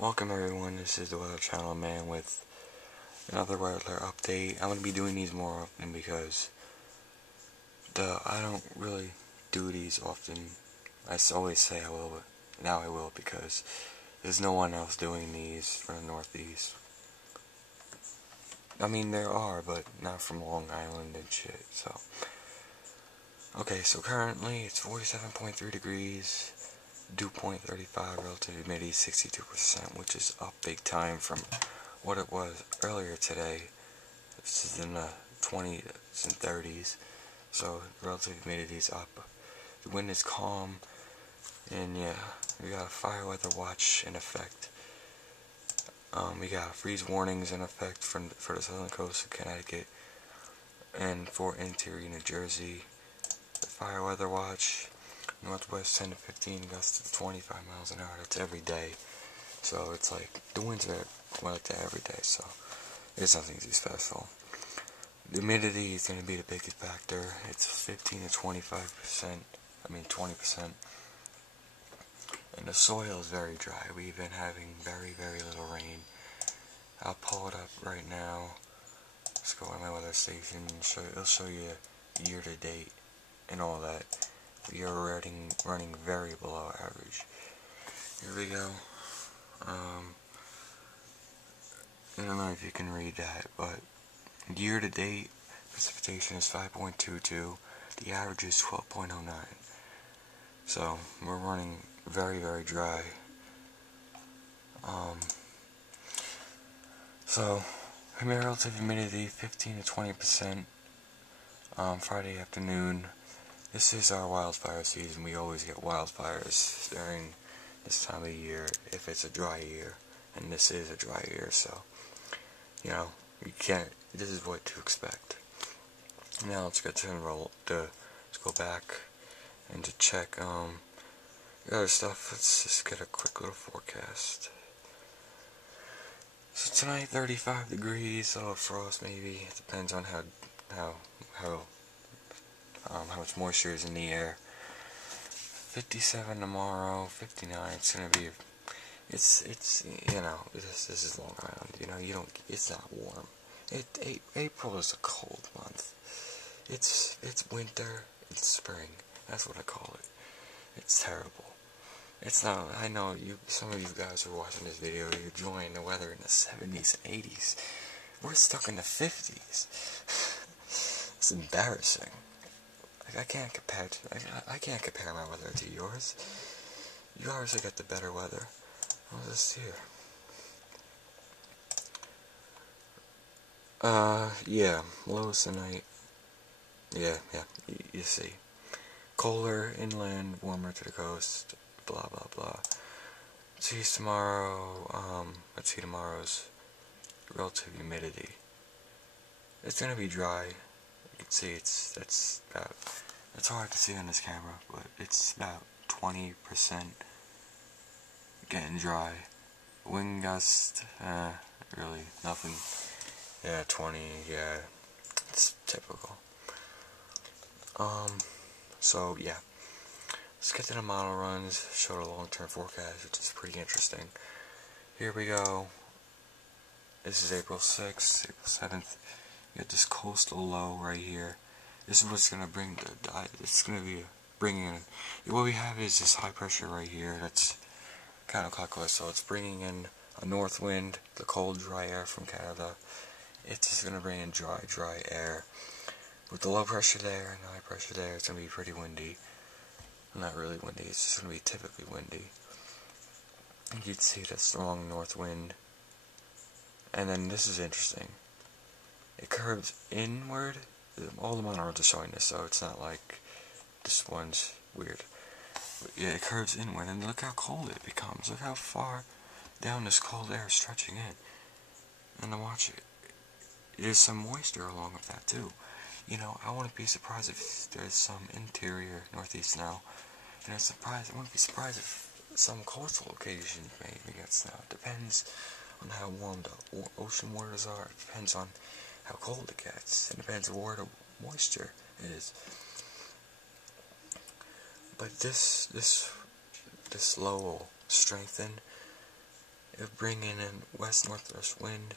Welcome everyone, this is the Weather Channel Man with another weather update. I'm going to be doing these more often because I don't really do these often. I always say I will, but now I will because there's no one else doing these from the Northeast. I mean, there are, but not from Long Island and shit, so. Okay, so currently it's 47.3 degrees. Dew point 35, relative humidity 62%, which is up big time from what it was earlier today. This is in the 20s and 30s, so relative humidity is up. The wind is calm, and yeah, we got a fire weather watch in effect. We got freeze warnings in effect for the southern coast of Connecticut and for interior New Jersey. The fire weather watch. Northwest 10 to 15, gusts to 25 miles an hour. That's every day. So it's like, the winds are like that every day, so it's nothing too special. The humidity is going to be the biggest factor. It's 15 to 25%. I mean 20%. And the soil is very dry. We've been having very, very little rain. I'll pull it up right now. Let's go on my weather station and it'll show you year to date and all that. We are running very below average. Here we go. I don't know if you can read that, but year to date precipitation is 5.22. The average is 12.09. So we're running very, very dry. So relative humidity 15 to 20%. Friday afternoon. This is our wildfire season. We always get wildfires during this time of year if it's a dry year, and this is a dry year, so you know, you can't, this is what to expect. Now let's get to let's go back and to check the other stuff. Let's just get a quick little forecast. So tonight 35 degrees, a little frost maybe. It depends on how much moisture is in the air. 57 tomorrow, 59. It's gonna be, it's you know, this is Long Island. You know, it's not warm. April is a cold month. It's winter. It's spring. That's what I call it. It's terrible. It's not. I know some of you guys are watching this video. You're enjoying the weather in the 70s and 80s. We're stuck in the 50s. It's embarrassing. I can't compare my weather to yours. You obviously got the better weather. What's this here? Yeah, lowest tonight. Yeah, you see. Colder inland, warmer to the coast, blah, blah, blah. See tomorrow, let's see tomorrow's relative humidity. It's gonna be dry. You can see it's hard to see on this camera, but it's about 20% getting dry. Wind gust, really nothing. Yeah, 20, yeah, it's typical. So yeah, let's get to the model runs, show the long-term forecast, which is pretty interesting. Here we go. This is April 6th, April 7th. You got this coastal low right here. This is what's gonna bring it's gonna be bringing in. What we have is this high pressure right here that's counterclockwise, so it's bringing in a north wind, the cold, dry air from Canada. It's just gonna bring in dry air. With the low pressure there and the high pressure there, it's gonna be pretty windy. Not really windy, it's just gonna be typically windy. You can see the strong north wind. And then this is interesting. It curves inward. All the monitors are showing this, so it's not like this one's weird. But yeah, it curves inward, and look how cold it becomes. Look how far down this cold air is stretching in. And then watch it. There's some moisture along with that too. You know, I wouldn't be surprised if there's some interior northeast snow. And I wouldn't be surprised if some coastal locations maybe get snow. It depends on how warm the ocean waters are. It depends on how cold it gets. It depends on where the moisture is. But this low will strengthen It'll bring in a west-northwest wind.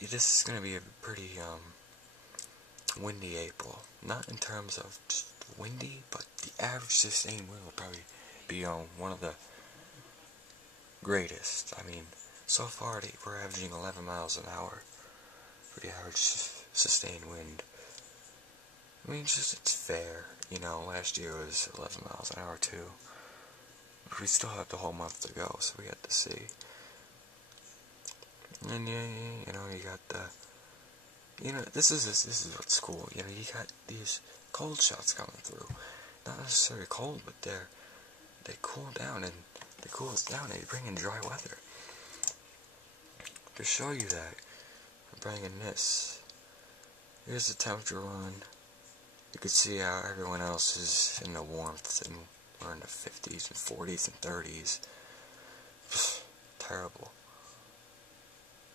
This is going to be a pretty windy April. Not in terms of just windy, but the average sustained wind will probably be on one of the greatest. I mean, so far we're averaging 11 miles an hour for the average sustained wind. I mean, it's fair. You know, last year was 11 miles an hour too. We still have the whole month to go, so we have to see. And yeah, you know, you got the, you know, this is what's cool. You know, you got these cold shots coming through. Not necessarily cold, but they cool down, and they cool us down. They bring in dry weather. To show you that, I'm bringing this. Here's the temperature run. You can see how everyone else is in the warmth, and we're in the 50s and 40s and 30s. Pfft, terrible.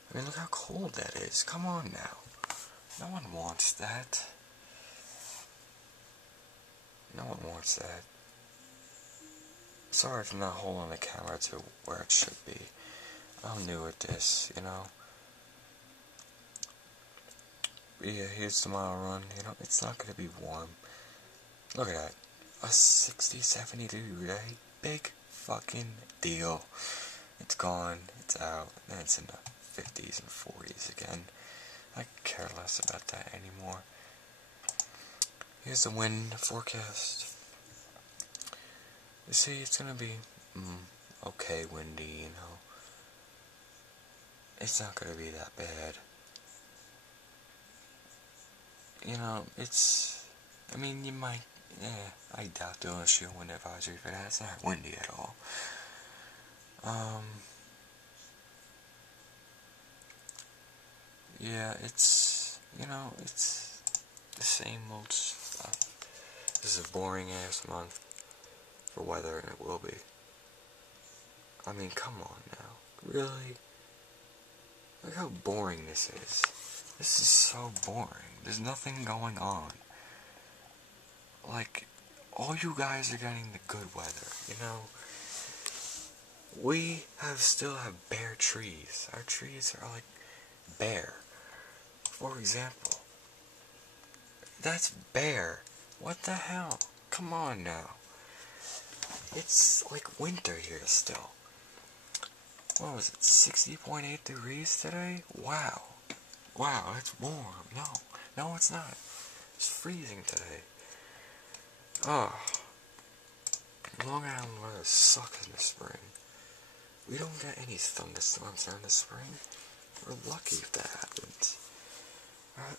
I mean, look how cold that is. Come on now. No one wants that. No one wants that. Sorry if I'm not holding the camera to where it should be. I'm new at this, you know. But yeah, here's the mile run. You know, it's not going to be warm. Look at that. A 60, 70 degree day. Big fucking deal. It's gone. It's out. Then it's in the 50s and 40s again. I care less about that anymore. Here's the wind forecast. You see, it's gonna be okay windy, you know. It's not gonna be that bad. You know, I mean, you might, I doubt they'll issue a wind advisory for that. It's not windy at all. Yeah, it's, you know, it's the same old stuff. This is a boring ass month for weather, and it will be. I mean, come on now. Really? Look how boring this is. This is so boring. There's nothing going on. Like, all you guys are getting the good weather, you know? We still have bare trees. Our trees are like bare. For example, that's bare. What the hell? Come on now. It's like winter here still. What was it, 60.8 degrees today? Wow. Wow, it's warm. No, it's not. It's freezing today. Oh. Long Island weather sucks in the spring. We don't get any thunderstorms during the spring. We're lucky if that happens.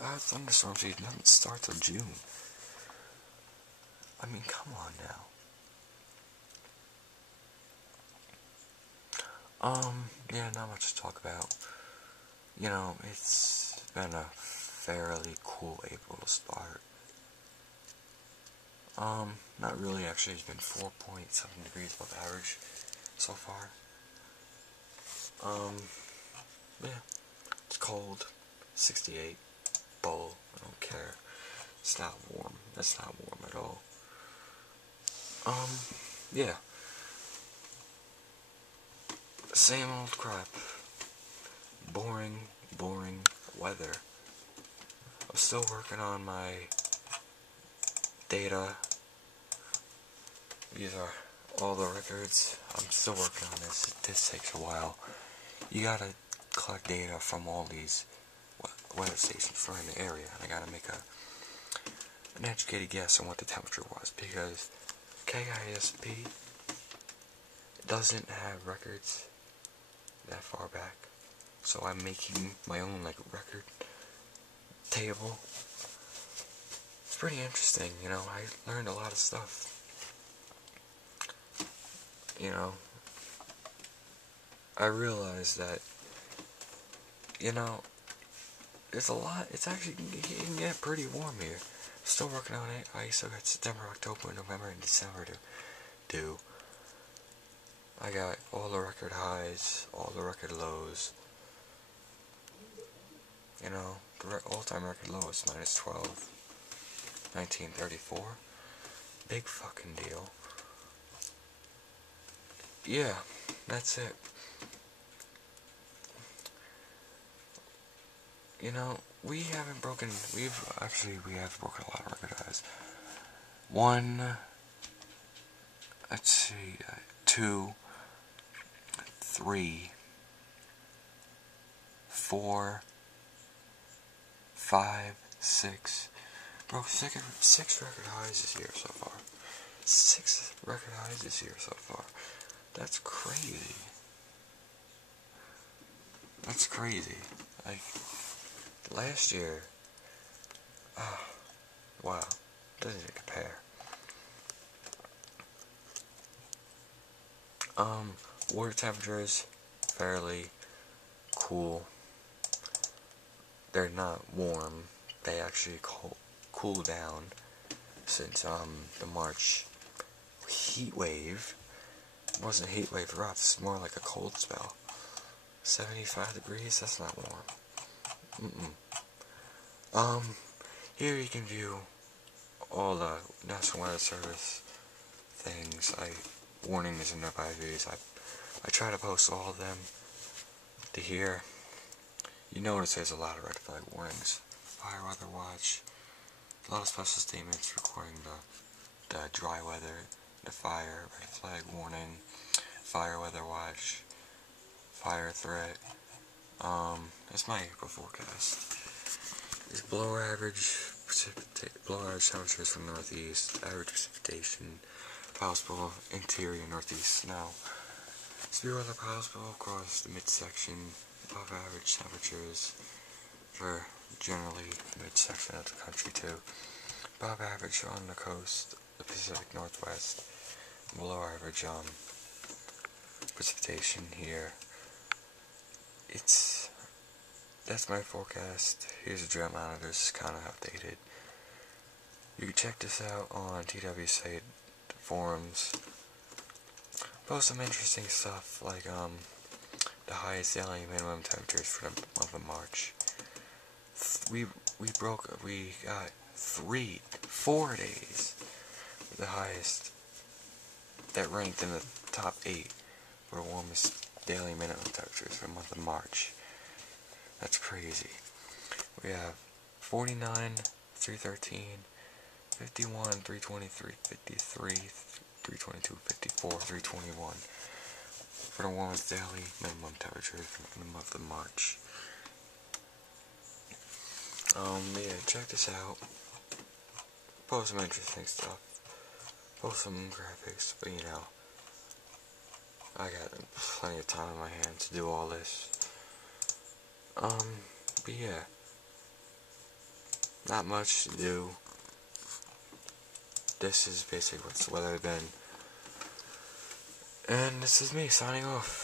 Our thunderstorm season doesn't start till June. I mean, come on now. Yeah, not much to talk about. You know, it's been a fairly cool April to start. Not really, actually. It's been 4.7 degrees above average so far. Yeah. It's cold. 68. Bull. I don't care. It's not warm. That's not warm at all. Yeah. Same old crap. Boring weather. I'm still working on my data. These are all the records. I'm still working on this. This takes a while. You gotta collect data from all these weather stations for in the area. And I gotta make an educated guess on what the temperature was, because KISP doesn't have records that far back. So I'm making my own record table. It's pretty interesting, you know. I learned a lot of stuff. You know, I realized that, you know, there's a lot. It's actually, it can get pretty warm here. Still working on it. I still got September, October, November, and December to do. I got all the record highs, all the record lows. You know, the all-time record low is -12, 1934. Big fucking deal. Yeah. that's it. You know, we have broken a lot of record highs. 1, let's see, 2, 3, 4, 5, 6. Broke 6 record highs this year so far. 6 record highs this year so far. That's crazy. That's crazy. Like, last year, wow, doesn't even compare. Water temperatures, fairly cool. They're not warm. They actually cool down since the March heat wave. It wasn't a heat wave for us, it's more like a cold spell. 75 degrees, that's not warm. Here you can view all the National Weather Service things, warnings and advisories. I try to post all of them to here. You notice there's a lot of red flag warnings. Fire weather watch, a lot of special statements recording the dry weather, the fire, red flag warning, fire weather watch, fire threat. That's my April forecast. Is below average temperatures from northeast, average precipitation, possible interior northeast snow. Severe weather possible across the midsection, above average temperatures for generally the midsection of the country too. Above average on the coast, the Pacific Northwest, below average precipitation here. That's my forecast. Here's a drought monitor. This is kind of outdated. You can check this out on TW site forums. Post some interesting stuff like the highest daily minimum temperatures for the month of March. We got 4 days with the highest that ranked in the top 8 for the warmest daily minimum temperatures for the month of March. That's crazy. We have 49, 313, 51, 323, 53, 322, 54, 321 for the warmest daily minimum temperatures in the month of March. Yeah, check this out. Post some interesting stuff. Post some graphics, but you know, I got plenty of time on my hands to do all this. But yeah, not much to do. This is basically what's the weather been. And this is me signing off.